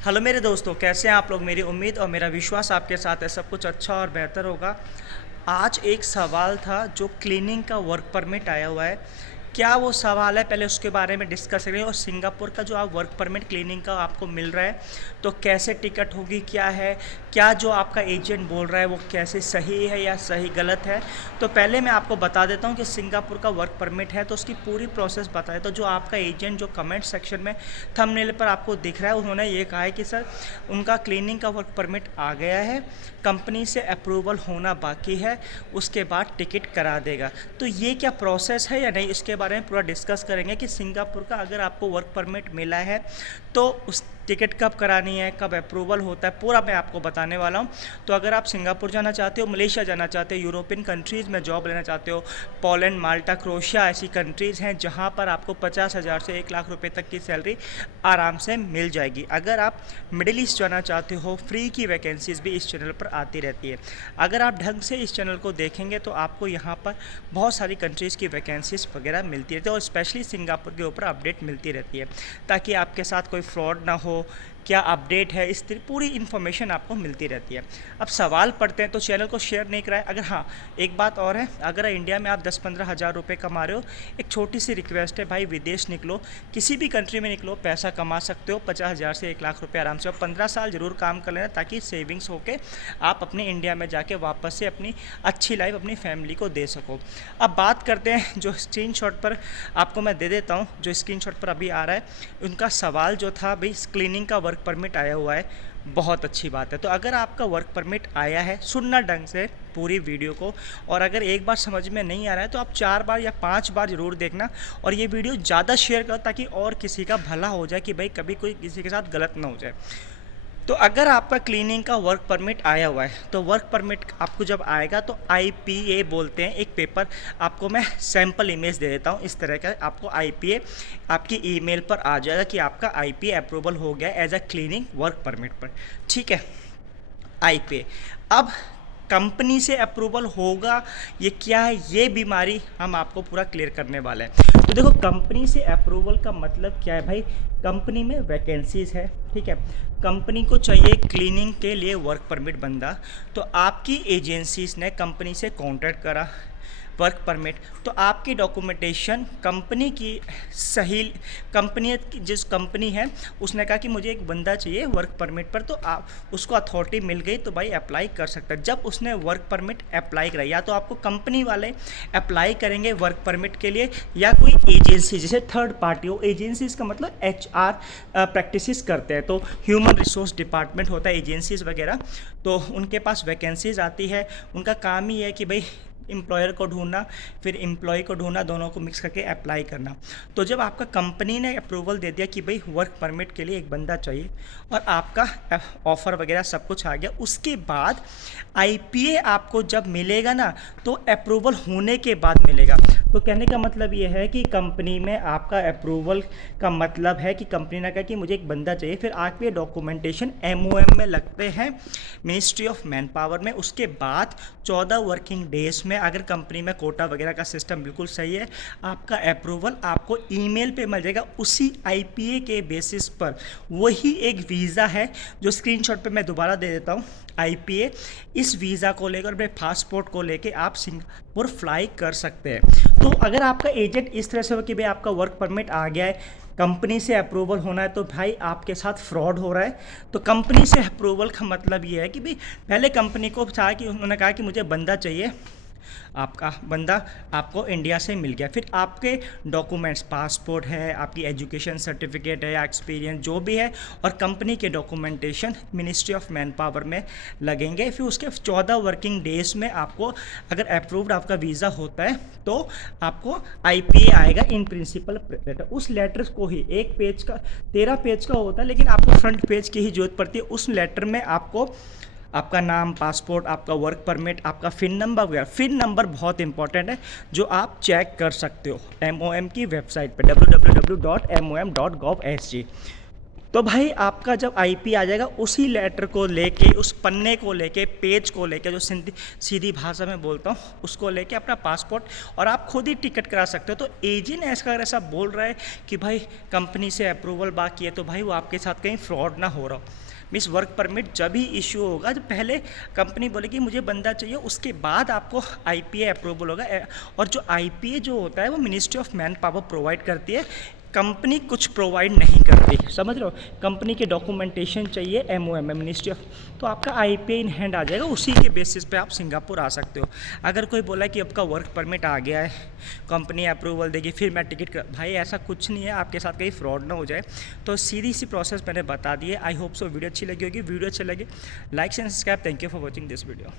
Hello मेरे दोस्तों, कैसे हैं आप लोग। मेरी उम्मीद और मेरा विश्वास आपके साथ है सब कुछ अच्छा और बेहतर होगा। आज एक सवाल था जो क्लीनिंग का वर्क परमिट आया हुआ है, क्या वो सवाल है, पहले उसके बारे में डिस्कस करेंगे। और सिंगापुर का जो आप वर्क परमिट क्लीनिंग का आपको मिल रहा है तो कैसे टिकट होगी, क्या है, क्या जो आपका एजेंट बोल रहा है वो कैसे सही है या सही गलत है। तो पहले मैं आपको बता देता हूँ कि सिंगापुर का वर्क परमिट है तो उसकी पूरी प्रोसेस बताए। तो जो आपका एजेंट जो कमेंट सेक्शन में थंबनेल पर आपको दिख रहा है, उन्होंने ये कहा है कि सर उनका क्लीनिंग का वर्क परमिट आ गया है, कंपनी से अप्रूवल होना बाकी है, उसके बाद टिकट करा देगा। तो ये क्या प्रोसेस है या नहीं, इसके बारे में पूरा डिस्कस करेंगे कि सिंगापुर का अगर आपको वर्क परमिट मिला है तो उस टिकट कब करानी है, कब अप्रूवल होता है, पूरा मैं आपको बताने वाला हूँ। तो अगर आप सिंगापुर जाना चाहते हो, मलेशिया जाना चाहते हो, यूरोपियन कंट्रीज़ में जॉब लेना चाहते हो, पोलैंड, माल्टा, क्रोएशिया ऐसी कंट्रीज़ हैं जहाँ पर आपको 50,000 से 1 लाख रुपए तक की सैलरी आराम से मिल जाएगी। अगर आप मिडिल ईस्ट जाना चाहते हो, फ्री की वैकेंसीज़ भी इस चैनल पर आती रहती है। अगर आप ढंग से इस चैनल को देखेंगे तो आपको यहाँ पर बहुत सारी कंट्रीज़ की वैकेंसीज़ वगैरह मिलती रहती है और स्पेशली सिंगापुर के ऊपर अपडेट मिलती रहती है, ताकि आपके साथ कोई फ्रॉड ना हो, क्या अपडेट है, इस तरह पूरी इन्फॉर्मेशन आपको मिलती रहती है। अब सवाल पढ़ते हैं। तो चैनल को शेयर नहीं कराएं। अगर हाँ, एक बात और है, अगर इंडिया में आप 10-15 हज़ार रुपये कमा रहे हो, एक छोटी सी रिक्वेस्ट है भाई, विदेश निकलो, किसी भी कंट्री में निकलो, पैसा कमा सकते हो 50,000 से 1 लाख रुपये आराम से। और 15 साल ज़रूर काम कर लेना ताकि सेविंग्स होके आप अपने इंडिया में जाके वापस से अपनी अच्छी लाइफ अपनी फैमिली को दे सको। अब बात करते हैं, जो स्क्रीनशॉट पर आपको मैं दे देता हूँ, जो स्क्रीनशॉट पर अभी आ रहा है, उनका सवाल जो था भाई क्लीनिंग का वर्क परमिट आया हुआ है, बहुत अच्छी बात है। तो अगर आपका वर्क परमिट आया है, सुनना ढंग से पूरी वीडियो को, और अगर एक बार समझ में नहीं आ रहा है तो आप 4 बार या 5 बार ज़रूर देखना, और ये वीडियो ज़्यादा शेयर करो ताकि और किसी का भला हो जाए, कि भाई कभी कोई किसी के साथ गलत ना हो जाए। तो अगर आपका क्लीनिंग का वर्क परमिट आया हुआ है तो वर्क परमिट आपको जब आएगा तो आईपीए बोलते हैं, एक पेपर आपको मैं सैम्पल इमेज दे देता हूँ। इस तरह का आपको आईपीए आपकी ईमेल पर आ जाएगा कि आपका आईपीए अप्रूवल हो गया as a cleaning work permit पर। ठीक है, आईपीए। अब कंपनी से अप्रूवल होगा, ये क्या है, ये बीमारी हम आपको पूरा क्लियर करने वाले हैं। तो देखो, कंपनी से अप्रूवल का मतलब क्या है भाई, कंपनी में वैकेंसीज है, ठीक है, कंपनी को चाहिए क्लीनिंग के लिए वर्क परमिट बंदा, तो आपकी एजेंसीज ने कंपनी से कॉन्टैक्ट करा वर्क परमिट, तो आपकी डॉक्यूमेंटेशन कंपनी की सही, कंपनी जिस कंपनी है उसने कहा कि मुझे एक बंदा चाहिए वर्क परमिट पर, तो आप उसको अथॉरिटी मिल गई तो भाई अप्लाई कर सकता है। जब उसने वर्क परमिट अप्लाई करा, या तो आपको कंपनी वाले अप्लाई करेंगे वर्क परमिट के लिए, या कोई एजेंसी जैसे थर्ड पार्टी हो, एजेंसीज का मतलब HR प्रैक्टिसेस करते हैं, तो ह्यूमन रिसोर्स डिपार्टमेंट होता है एजेंसीज वगैरह, तो उनके पास वैकेंसीज आती है, उनका काम ही है कि भाई एम्प्लॉयर को ढूंढना, फिर एम्प्लॉय को ढूंढना, दोनों को मिक्स करके अप्लाई करना। तो जब आपका कंपनी ने अप्रूवल दे दिया कि भाई वर्क परमिट के लिए एक बंदा चाहिए और आपका ऑफ़र वगैरह सब कुछ आ गया, उसके बाद आईपीए आपको जब मिलेगा ना, तो अप्रूवल होने के बाद मिलेगा। तो कहने का मतलब ये है कि कंपनी में आपका अप्रूवल का मतलब है कि कंपनी ने कहा कि मुझे एक बंदा चाहिए, फिर आपके डॉक्यूमेंटेशन MOM में लगते हैं, मिनिस्ट्री ऑफ मैन पावर में। उसके बाद 14 वर्किंग डेज में, अगर कंपनी में कोटा वगैरह का सिस्टम बिल्कुल सही है, आपका अप्रूवल आपको ईमेल पे मिल जाएगा उसी आईपीए के बेसिस पर। वही एक वीज़ा है जो स्क्रीनशॉट पे मैं दोबारा दे देता हूँ, आईपीए। इस वीज़ा को लेकर, अपने पासपोर्ट को लेकर आप सिंगापुर फ्लाई कर सकते हैं। तो अगर आपका एजेंट इस तरह से हो कि भाई आपका वर्क परमिट आ गया है, कंपनी से अप्रूवल होना है, तो भाई आपके साथ फ्रॉड हो रहा है। तो कंपनी से अप्रूवल का मतलब ये है कि भाई पहले कंपनी को चाहा कि उन्होंने कहा कि मुझे बंदा चाहिए, आपका बंदा आपको इंडिया से मिल गया, फिर आपके डॉक्यूमेंट्स, पासपोर्ट है, आपकी एजुकेशन सर्टिफिकेट है या एक्सपीरियंस जो भी है, और कंपनी के documentation ministry of man power में लगेंगे। फिर उसके 14 वर्किंग डेज में आपको, अगर अप्रूव्ड आपका वीज़ा होता है, तो आपको आईपीए आएगा इन प्रिंसिपल लेटर। उस लेटर को ही, एक पेज का 13 पेज का होता है, लेकिन आपको फ्रंट पेज की ही जरूरत पड़ती है। उस लेटर में आपको आपका नाम, पासपोर्ट, आपका वर्क परमिट, आपका फिन नंबर वगैरह, फिन नंबर बहुत इंपॉर्टेंट है जो आप चेक कर सकते हो MOM की वेबसाइट पे www.mom.gov.sg। तो भाई आपका जब आईपी आ जाएगा, उसी लेटर को लेके, उस पन्ने को लेके, पेज को लेके, जो सीधी भाषा में बोलता हूँ, उसको लेके अपना पासपोर्ट और आप खुद ही टिकट करा सकते हो। तो एजेंट अगर ऐसा बोल रहा है कि भाई कंपनी से अप्रूवल बाकी है, तो भाई वो आपके साथ कहीं फ्रॉड ना हो रहा हो। मीन्स वर्क परमिट जब ही इशू होगा जब पहले कंपनी बोलेगी मुझे बंदा चाहिए, उसके बाद आपको आईपीए अप्रूवल होगा। और जो आईपीए जो होता है वो ministry of man power provide करती है, कंपनी कुछ प्रोवाइड नहीं करती, समझ रहे हो। कंपनी के डॉक्यूमेंटेशन चाहिए, एमओएम मिनिस्ट्री ऑफ, तो आपका आईपीए इन हैंड आ जाएगा, उसी के बेसिस पे आप सिंगापुर आ सकते हो। अगर कोई बोला कि आपका वर्क परमिट आ गया है, कंपनी अप्रूवल देगी फिर मैं टिकट कर, भाई ऐसा कुछ नहीं है, आपके साथ कहीं फ्रॉड ना हो जाए। तो सीधी सी प्रोसेस मैंने बता दी है। आई होप सो वीडियो अच्छी लगी होगी। वीडियो अच्छी लगे like and subscribe. Thank you for watching this video.